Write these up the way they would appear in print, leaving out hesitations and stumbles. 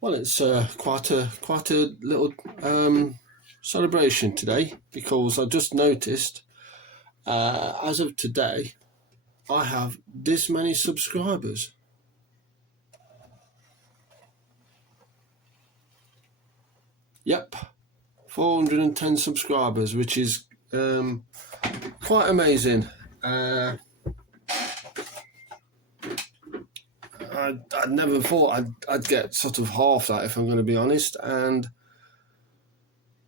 Well, it's quite a little celebration today because I just noticed as of today I have this many subscribers. Yep, 410 subscribers, which is quite amazing. I'd never thought I'd get sort of half that, if I'm going to be honest, and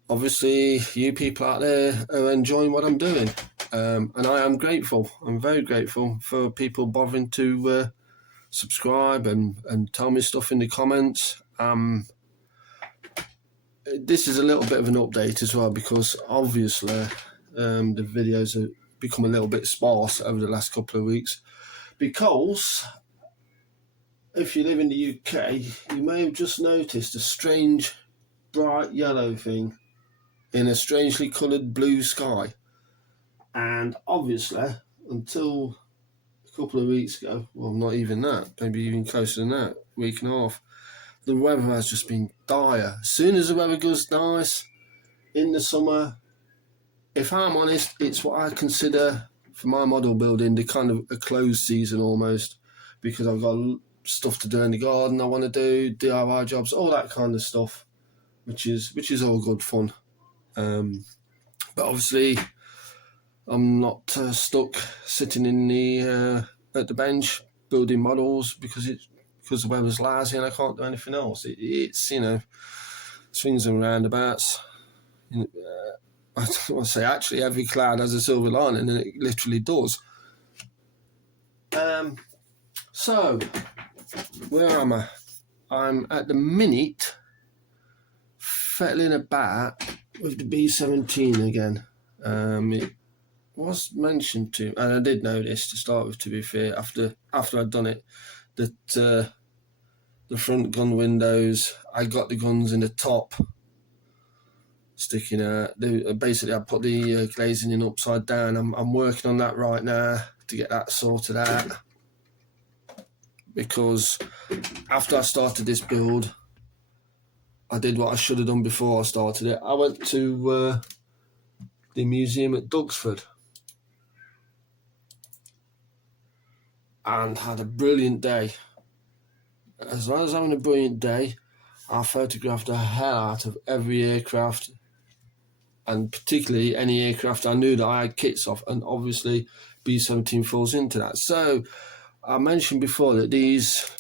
obviously you people out there are enjoying what I'm doing, and I am grateful. I'm very grateful for people bothering to subscribe and tell me stuff in the comments. This is a little bit of an update as well because obviously the videos have become a little bit sparse over the last couple of weeks because if you live in the UK, you may have just noticed a strange bright yellow thing in a strangely coloured blue sky. And obviously, until a couple of weeks ago, well, not even that, maybe even closer than that, week and a half, the weather has just been dire. As soon as the weather goes nice in the summer, if I'm honest, it's what I consider for my model building the kind of a closed season almost, because I've got stuff to do in the garden I want to do, DIY jobs, all that kind of stuff, which is all good fun. But obviously I'm not stuck sitting in the at the bench building models because the weather's lousy and I can't do anything else. It's swings and roundabouts. I want to say actually every cloud has a silver lining, and it literally does. So where am I? I'm at the minute fettling about with the B17 again. It was mentioned to, and I did know this to start with, to be fair, after I'd done it, that the front gun windows, I got the guns in the top sticking out. Basically, I put the glazing in upside down. I'm working on that right now to get that sorted out, because after I started this build, I did what I should have done before I started it. I went to the museum at Duxford and had a brilliant day. As well as having a brilliant day, I photographed the hell out of every aircraft, and particularly any aircraft I knew that I had kits of, and obviously B-17 falls into that. So I mentioned before that these,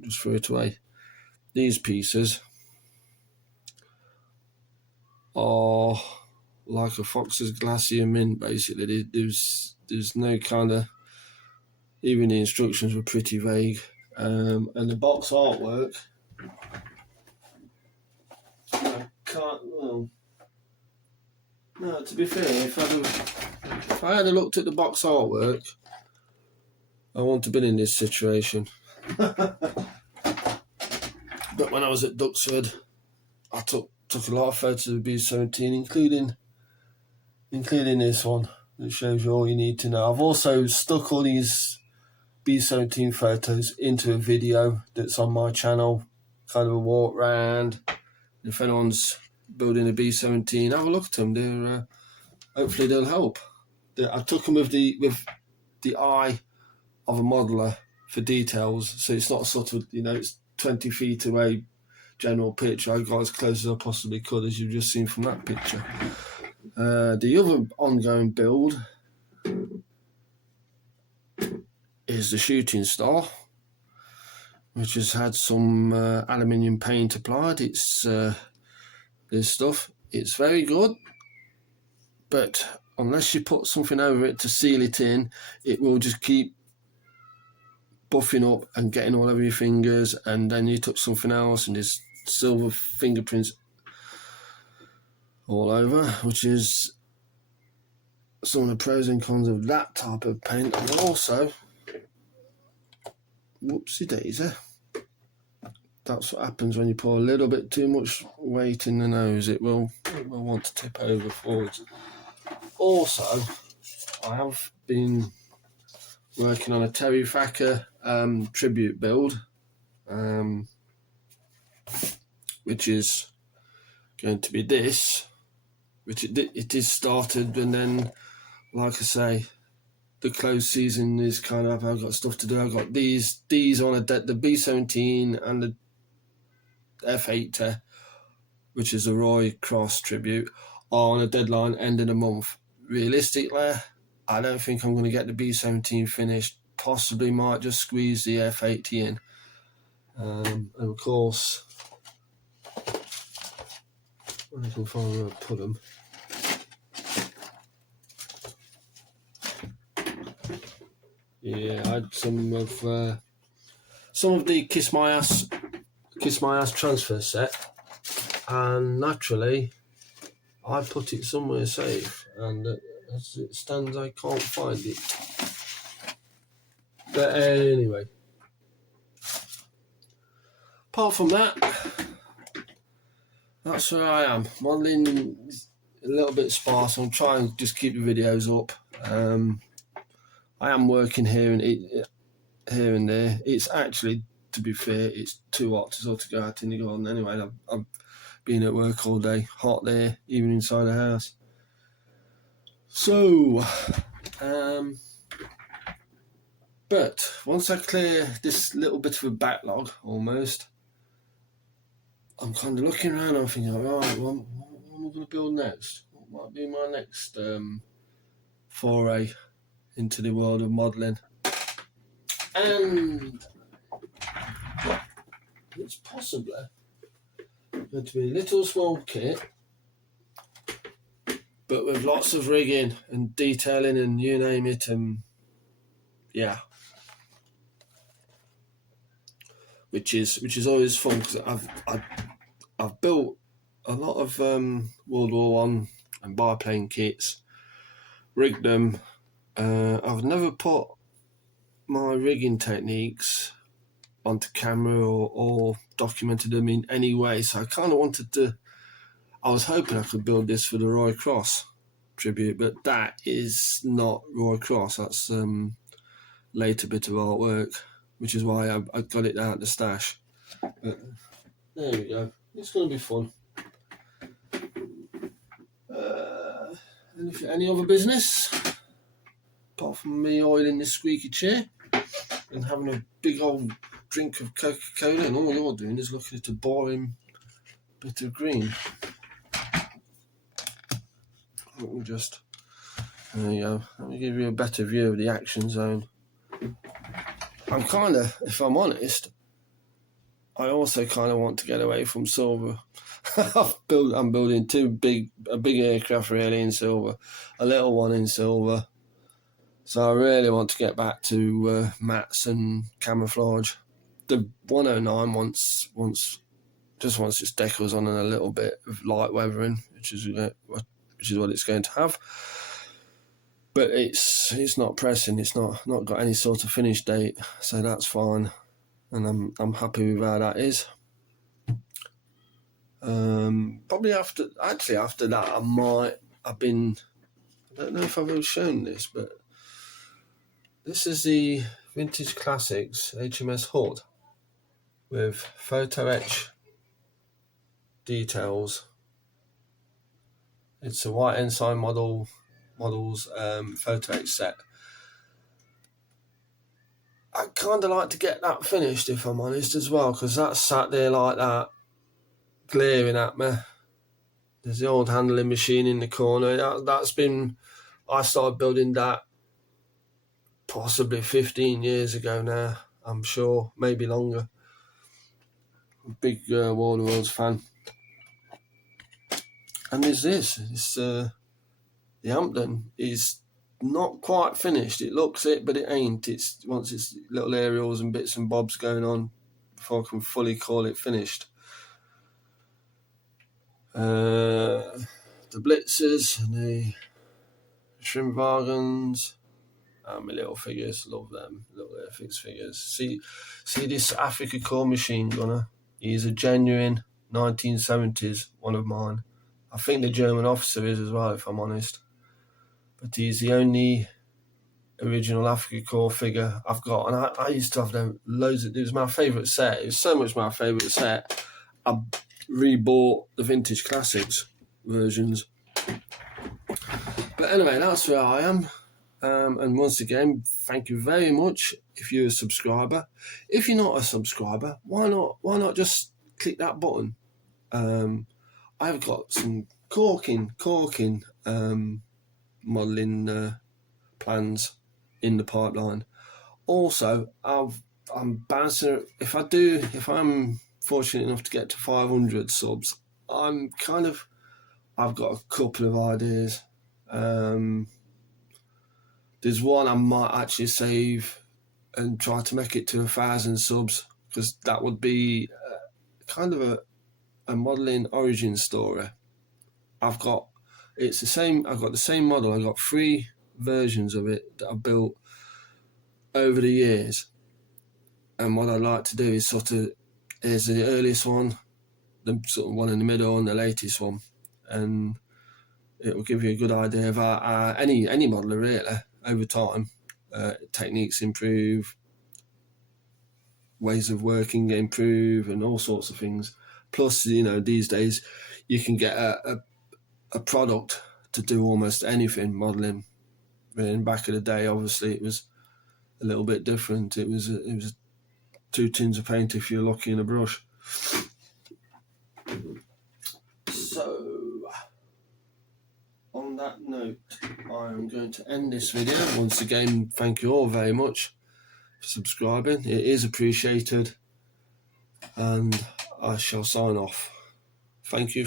just throw it away, these pieces are like a Fox's Glacier Mint, basically. There's no kind of, even the instructions were pretty vague. And the box artwork, I can't, well, no, to be fair, if I had looked at the box artwork, I wouldn't have been in this situation. But when I was at Duxford, I took a lot of photos of B-17, including this one that shows you all you need to know. I've also stuck all these B-17 photos into a video that's on my channel, kind of a walk round. If anyone's building a B-17, have a look at them. They're hopefully they'll help. I took them with the eye of a modeler for details, so it's not sort of, it's 20 feet away general picture. I got as close as I possibly could, as you've just seen from that picture. The other ongoing build is the Shooting Star, which has had some aluminium paint applied. It's this stuff. It's very good, but unless you put something over it to seal it in, it will just keep buffing up and getting all over your fingers, and then you touch something else and there's silver fingerprints all over, which is some of the pros and cons of that type of paint. And also, whoopsie daisy, that's what happens when you put a little bit too much weight in the nose. It will want to tip over forwards. Also, I have been working on a Terry Thacker tribute build. which is going to be this, which it is started, and then, like I say, the closed season is kind of, I've got stuff to do. I've got these on the B17 and the F80, which is a Roy Cross tribute, are on a deadline end of the month. Realistically, I don't think I'm going to get the B17 finished. Possibly might just squeeze the F80 in. And of course, when I can find where I put them. Yeah, I had some of the Kiss My Ass transfer set, and naturally I put it somewhere safe, and as it stands I can't find it. But anyway, apart from that, that's where I am. Modelling is a little bit sparse. I'm trying to just keep the videos up. I am working here and there. It's actually, to be fair, it's too hot to sort of go out in the garden anyway. I've been at work all day, hot there, even inside the house. So, but once I clear this little bit of a backlog, almost, I'm kind of looking around and I'm thinking, right, what am I going to build next? What might be my next foray into the world of modelling? And it's possibly going to be a little small kit, but with lots of rigging and detailing and you name it, and yeah, which is always fun, because I've built a lot of World War I and biplane kits, rigged them. I've never put my rigging techniques onto camera or documented them in any way, so I kind of wanted to. I was hoping I could build this for the Roy Cross tribute, but that is not Roy Cross. That's later bit of artwork, which is why I got it out of the stash. But there we go. It's going to be fun. Any other business apart from me oiling this squeaky chair and having a big old drink of Coca-Cola, and all you're doing is looking at a boring bit of green? Let me just, there you go. Let me give you a better view of the action zone. I'm kind of, if I'm honest, I also kind of want to get away from silver. I'm building a big aircraft really in silver, a little one in silver. So I really want to get back to mattes and camouflage. The 109 wants its decals on and a little bit of light weathering, which is what it's going to have. But it's not pressing. It's not got any sort of finish date, so that's fine, and I'm happy with how that is. Probably after that, I don't know if I've ever shown this, but this is the Vintage Classics HMS Hood with photo etch details. It's a white ensign models photo etch set. I'd kind of like to get that finished, if I'm honest, as well, because that's sat there like that, glaring at me. There's the old handling machine in the corner. I started building that possibly 15 years ago now, I'm sure, maybe longer. Big War of the Worlds fan. And there's this. It's the Hampton is not quite finished. It looks it, but it ain't. It's once it's little aerials and bits and bobs going on before I can fully call it finished. The Blitzers and the Shrimpwagons. My little figures, love them, little Airfix figures. See this Africa Corps machine gunner. He's a genuine 1970s one of mine. I think the German officer is as well, if I'm honest. But he's the only original Africa Corps figure I've got, and I used to have them loads. It was my favourite set. It was so much my favourite set. I rebought the vintage classics versions. But anyway, that's where I am. And once again, thank you very much if you're a subscriber. If you're not a subscriber, why not just click that button? I've got some corking modelling plans in the pipeline. Also, I'm bouncing. If I'm fortunate enough to get to 500 subs, I've got a couple of ideas. There's one I might actually save and try to make it to 1,000 subs, because that would be kind of a modelling origin story. I've got the same model. I've got 3 versions of it that I've built over the years. And what I'd like to do is here's the earliest one, the sort of one in the middle, and the latest one. And it will give you a good idea of any modeler really over time. Techniques improve, ways of working improve, and all sorts of things. Plus, these days you can get a product to do almost anything modelling. And back in the day, obviously, it was a little bit different. It was 2 tins of paint if you're lucky in a brush. So, on that note, I'm going to end this video. Once again, thank you all very much for subscribing. It is appreciated. And I shall sign off. Thank you.